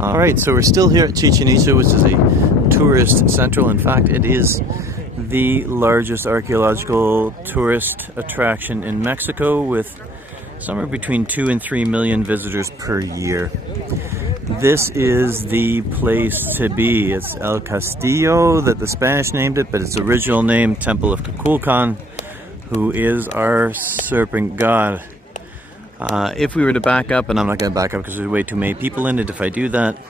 Alright, so we're still here at Chichen Itza, which is a tourist central. In fact, it is the largest archaeological tourist attraction in Mexico, with somewhere between 2 and 3 million visitors per year. This is the place to be. It's El Castillo that the Spanish named it, but its original name, Temple of Kukulkan, who is our serpent god. If we were to back up, and I'm not going to back up because there's way too many people in it if I do that,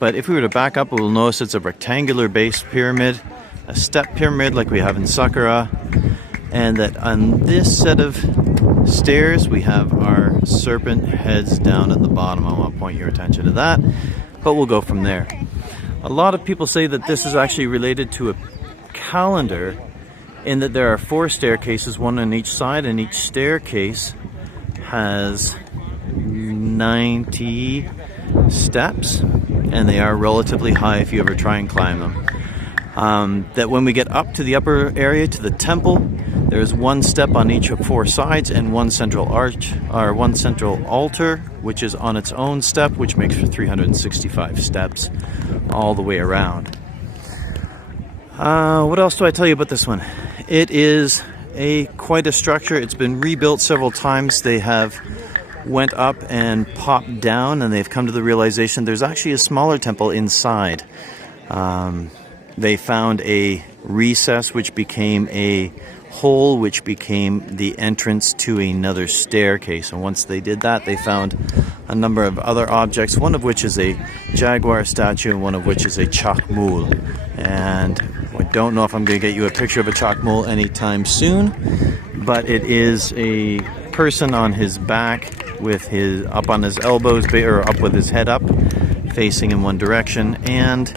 but if we were to back up, we'll notice it's a rectangular base pyramid, a step pyramid like we have in Saqqara, and that on this set of stairs we have our serpent heads down at the bottom. I want to point your attention to that, but we'll go from there. A lot of people say that this is actually related to a calendar, in that there are 4 staircases, one on each side, and each staircase has 90 steps, and they are relatively high if you ever try and climb them. That when we get up to the upper area, to the temple, there's 1 step on each of 4 sides and 1 central arch, or 1 central altar, which is on its own step, which makes for 365 steps all the way around. What else do I tell you about this one? It is quite a structure. It's been rebuilt several times. They have went up and popped down, and they've come to the realization there's actually a smaller temple inside. They found a recess which became a hole, which became the entrance to another staircase. And once they did that, they found a number of other objects, one of which is a jaguar statue and one of which is a chacmul. And I don't know if I'm going to get you a picture of a chacmul anytime soon, but it is a person on his back with his up on his elbows, or up with his head up facing in one direction, and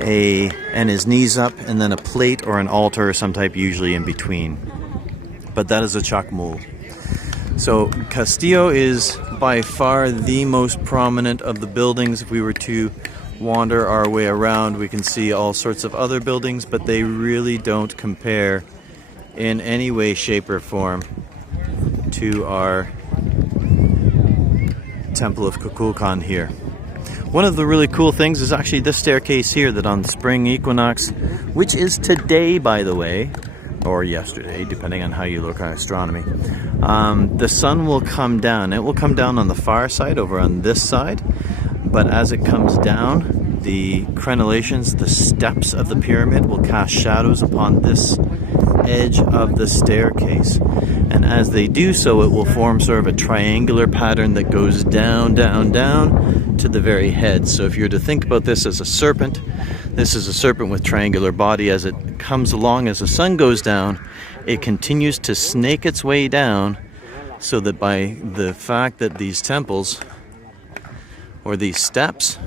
his knees up, and then a plate or an altar of some type usually in between. But that is a chacmul. So Castillo is by far the most prominent of the buildings. If we were to wander our way around, we can see all sorts of other buildings, but they really don't compare in any way, shape, or form to our Temple of Kukulkan here. One of the really cool things is actually this staircase here, that on spring equinox, which is today, by the way, or yesterday, depending on how you look at astronomy, the sun will come down. It will come down on the far side, over on this side, but as it comes down, the crenellations, the steps of the pyramid, will cast shadows upon this edge of the staircase. And as they do so, it will form sort of a triangular pattern that goes down, down, down to the very head. So if you were to think about this as a serpent, this is a serpent with triangular body. As it comes along, as the sun goes down, it continues to snake its way down, so that by the fact that these temples, or these steps,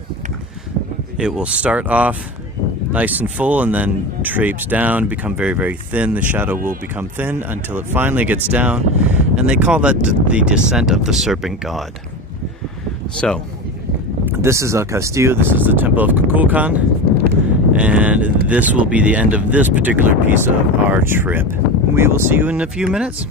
it will start off nice and full and then traipse down, become very, very thin. The shadow will become thin until it finally gets down, and they call that the descent of the serpent god. So this is El Castillo, this is the Temple of Kukulkan, and this will be the end of this particular piece of our trip. We will see you in a few minutes.